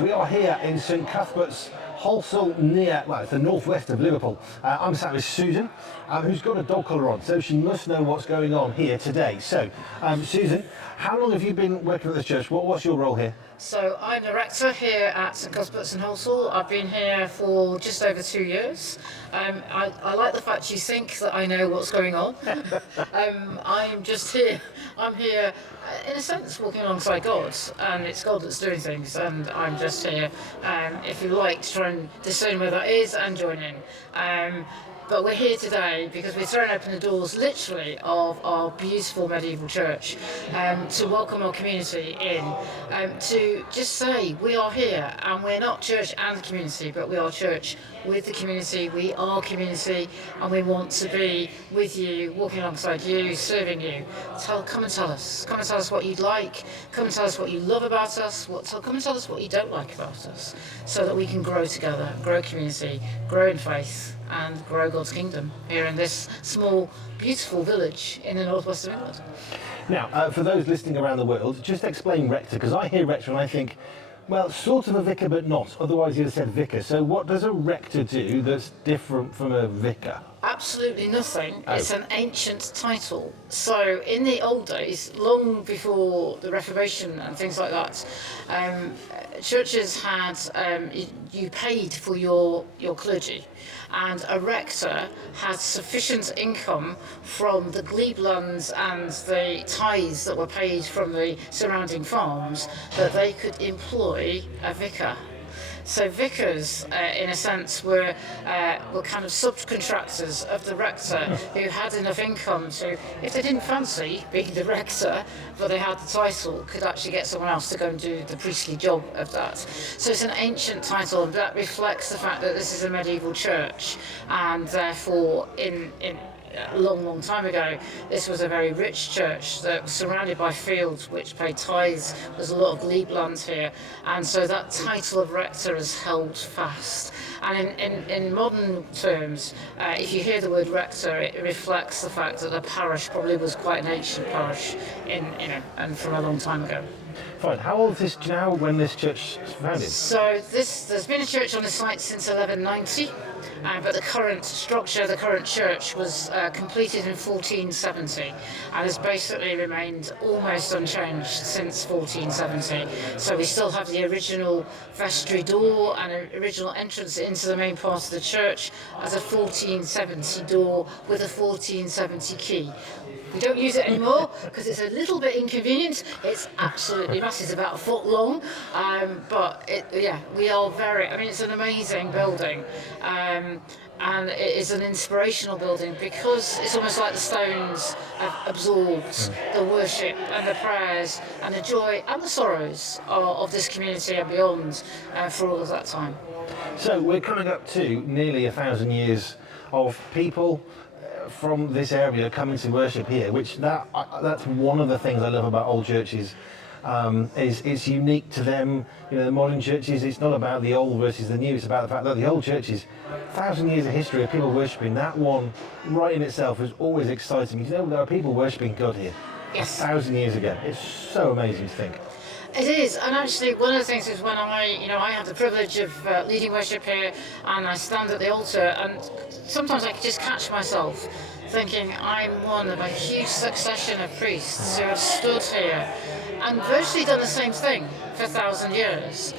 We are here in St Cuthbert's, Halsall, well, it's the northwest of Liverpool. I'm sat with Susan, who's got a dog collar on, so she must know what's going on here today. So, Susan, how long have you been working at this church? What's your role here? So I'm the rector here at St Cuthbert's in Halsall. I've been here for just over 2 years. I like the fact you think that I know what's going on. I'm just here. I'm here, in a sense, walking alongside God, and it's God that's doing things, and I'm just here, if you like, to try and discern where that is and join in. But we're here today because we're throwing open the doors, literally, of our beautiful medieval church to welcome our community in, to just say we are here, and we're not church and community, but we are church with the community. We are community, and we want to be with you, walking alongside you, serving you. Come and tell us. Come and tell us what you'd like. Come and tell us what you love about us. Come and tell us what you don't like about us, so that we can grow together, grow community, grow in faith, and grow God's kingdom here in this small, beautiful village in the northwest of England. Now, for those listening around the world, just explain rector, because I hear rector and I think, well, sort of a vicar but not, otherwise you'd have said vicar. So what does a rector do that's different from a vicar? Absolutely nothing. Oh. It's an ancient title. So in the old days, long before the Reformation and things like that, churches had, you paid for your clergy, and a rector had sufficient income from the glebe-lands and the tithes that were paid from the surrounding farms that they could employ a vicar. So vicars, in a sense, were kind of subcontractors of the rector who had enough income to, if they didn't fancy being the rector, but they had the title, could actually get someone else to go and do the priestly job of that. So it's an ancient title, and that reflects the fact that this is a medieval church, and therefore in a long time ago, this was a very rich church that was surrounded by fields which paid tithes. There's a lot of glebe land here, and so that title of rector is held fast. And in modern terms, if you hear the word rector, it reflects the fact that the parish probably was quite an ancient parish, and from a long time ago. Fine. How old is this? Do you know when this church was founded? So there's been a church on the site since 1190. But the current structure, the current church, was completed in 1470 and has basically remained almost unchanged since 1470. So we still have the original vestry door and an original entrance into the main part of the church as a 1470 door with a 1470 key. We don't use it anymore because it's a little bit inconvenient. It's absolutely massive. It's about a foot long, but we are it's an amazing building, and it is an inspirational building because it's almost like the stones have absorbed the worship and the prayers and the joy and the sorrows of this community and beyond for all of that time. So we're coming up to nearly 1,000 years of people from this area coming to worship here, which that's one of the things I love about old churches. Is it's unique to them. The modern churches, it's not about the old versus the new, it's about the fact that the old churches, 1,000 years of history of people worshipping, that one right in itself has always excited me. There are people worshipping God here. Yes. 1,000 years ago. It's so amazing to think. It is, and actually one of the things is when I have the privilege of leading worship here, and I stand at the altar, and sometimes I can just catch myself thinking I'm one of a huge succession of priests who have stood here and virtually done the same thing for 1,000 years.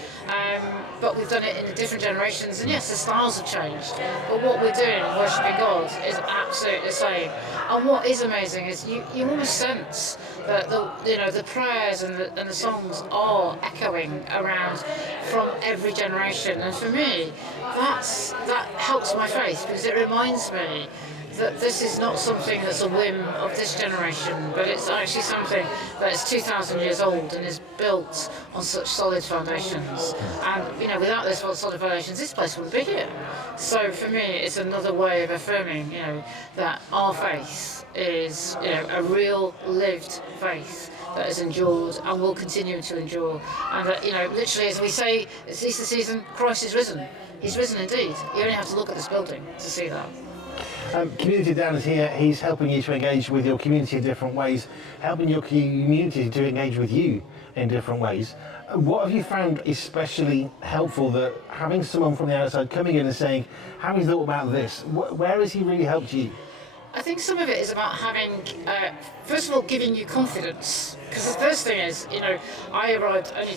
But we've done it in different generations, and yes, the styles have changed, but what we're doing, worshipping God, is absolutely the same. And what is amazing is you almost sense that the prayers and the songs are echoing around from every generation, and for me, that helps my faith because it reminds me that this is not something that's a whim of this generation, but it's actually something that is 2,000 years old and is built on such solid foundations. And without those solid foundations, this place wouldn't be here. So for me, it's another way of affirming, that our faith is, a real lived faith that has endured and will continue to endure. And that, literally, as we say, it's Easter season, Christ is risen. He's risen indeed. You only have to look at this building to see that. Community Dan is here. He's helping you to engage with your community in different ways, helping your community to engage with you in different ways. What have you found especially helpful that having someone from the outside coming in and saying, how have you thought about this? Where has he really helped you? I think some of it is about having, first of all, giving you confidence. Because the first thing is, I arrived only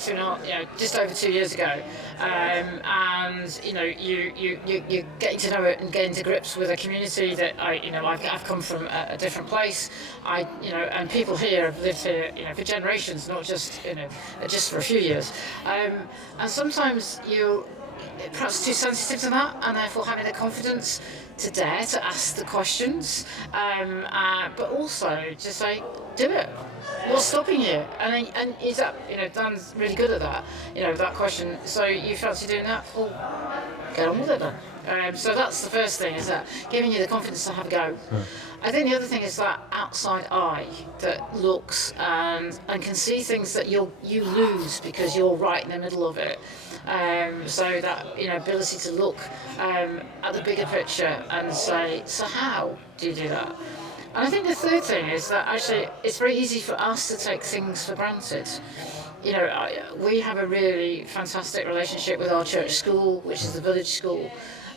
just over 2 years ago, and you're getting to know it and getting to grips with a community that I've come from a different place. And people here have lived here, for generations, not just just for a few years. And sometimes you're perhaps too sensitive to that, and therefore having the confidence to dare to ask the questions, but also to say, do it. What's stopping you? And is that, Dan's really good at that, that question. So you fancy doing that? Well, get on with it then. So that's the first thing, is that giving you the confidence to have a go. I think the other thing is that outside eye that looks and can see things that you lose because you're right in the middle of it. So that ability to look at the bigger picture and say, so how do you do that? And I think the third thing is that actually it's very easy for us to take things for granted. We have a really fantastic relationship with our church school, which is the village school,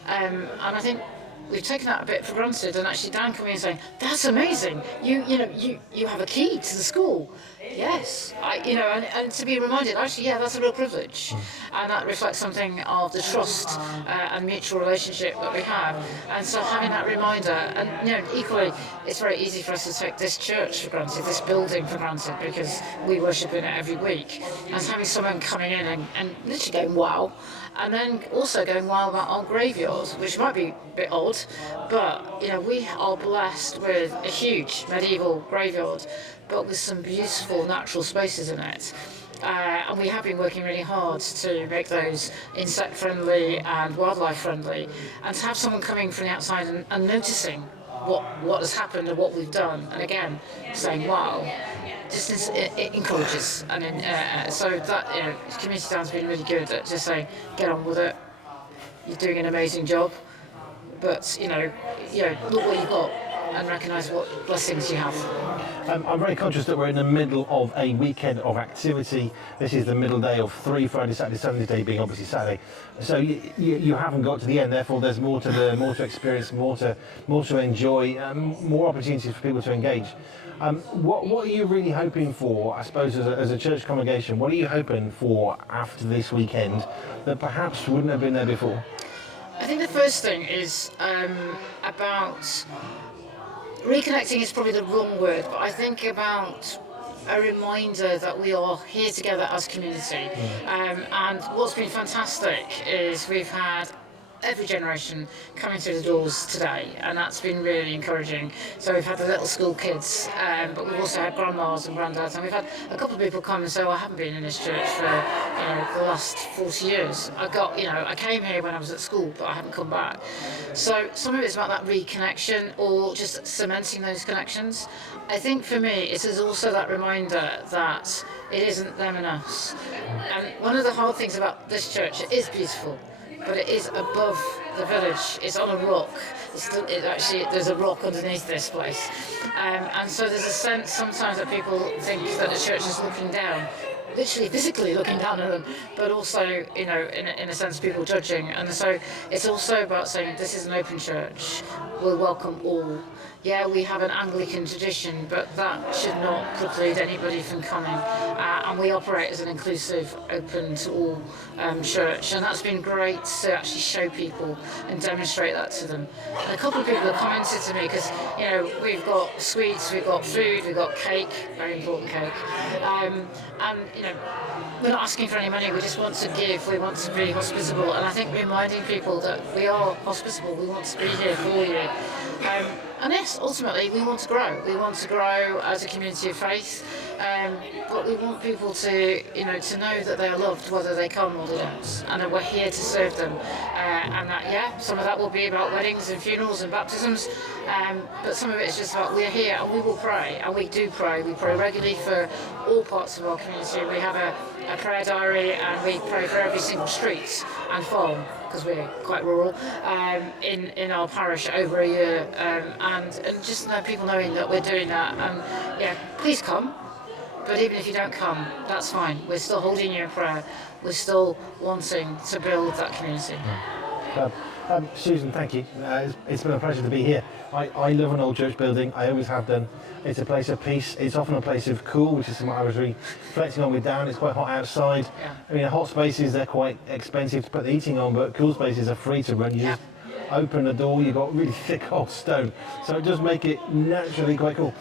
and I think we've taken that a bit for granted. And actually, Dan coming in and saying, "That's amazing! You have a key to the school." Yes, and to be reminded, actually, yeah, that's a real privilege, and that reflects something of the trust and mutual relationship that we have. And so having that reminder, and equally, it's very easy for us to take this church for granted, this building for granted, because we worship in it every week. And having someone coming in and literally going, wow, and then also going, wow, about our graveyard, which might be a bit odd, but we are blessed with a huge medieval graveyard, but with some beautiful natural spaces in it. And we have been working really hard to make those insect friendly and wildlife friendly, and to have someone coming from the outside and noticing what has happened and what we've done, and again saying wow, just it encourages. And so that community town's been really good at just saying, get on with it, you're doing an amazing job, but look what you've got and recognise what blessings you have. I'm very conscious that we're in the middle of a weekend of activity. This is the middle day of 3, Friday, Saturday, Sunday day being obviously Saturday. So you haven't got to the end. Therefore, there's more to learn, more to experience, more to enjoy, more opportunities for people to engage. What are you really hoping for, I suppose, as a church congregation? What are you hoping for after this weekend that perhaps wouldn't have been there before? I think the first thing is about reconnecting is probably the wrong word, but I think about a reminder that we are here together as community. And what's been fantastic is we've had every generation coming through the doors today, and that's been really encouraging. So we've had the little school kids, but we've also had grandmas and granddads, and we've had a couple of people come and say, I haven't been in this church for the last 40 years. I came here when I was at school, but I haven't come back. So some of it's about that reconnection or just cementing those connections. I think for me it is also that reminder that it isn't them and us. And one of the hard things about this church, it is beautiful, but it is above the village. It's on a rock. There's a rock underneath this place, and so there's a sense sometimes that people think that the church is looking down, literally physically looking down on them, but also in a sense people judging. And so it's also about saying this is an open church. We'll welcome all. Yeah, we have an Anglican tradition, but that should not preclude anybody from coming. And we operate as an inclusive, open to all church, and that's been great to actually show people and demonstrate that to them. And a couple of people have commented to me because we've got sweets, we've got food, we've got cake, very important cake, and we're not asking for any money. We just want to give. We want to be hospitable, and I think reminding people that we are hospitable. We want to be here for you. And yes, ultimately, we want to grow. We want to grow as a community of faith, but we want people to know that they are loved, whether they come or they don't, and that we're here to serve them. And that, some of that will be about weddings and funerals and baptisms, but some of it is just about we're here and we will pray, and we do pray. We pray regularly for all parts of our community. We have a prayer diary, and we pray for every single street and farm, because we're quite rural, in our parish over a year, and just people knowing that we're doing that. Please come. But even if you don't come, that's fine. We're still holding you in prayer. We're still wanting to build that community. Susan, thank you. It's been a pleasure to be here. I love an old church building. I always have done. It's a place of peace. It's often a place of cool, which is something I was reflecting on with Dan. It's quite hot outside. Yeah. I mean, hot spaces, they're quite expensive to put the heating on, but cool spaces are free to run. You just open the door, you've got really thick old stone. So it does make it naturally quite cool.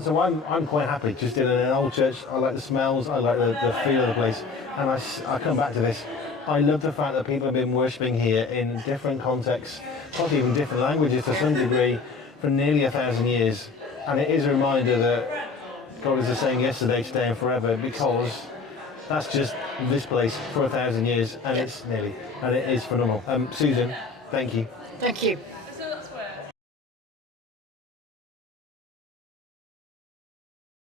So I'm quite happy just in an old church. I like the smells, I like the feel of the place. And I come back to this. I love the fact that people have been worshipping here in different contexts, possibly even different languages to some degree, for nearly 1,000 years. And it is a reminder that God is the same yesterday, today and forever, because that's just this place for 1,000 years, and it is phenomenal. Susan, thank you. Thank you.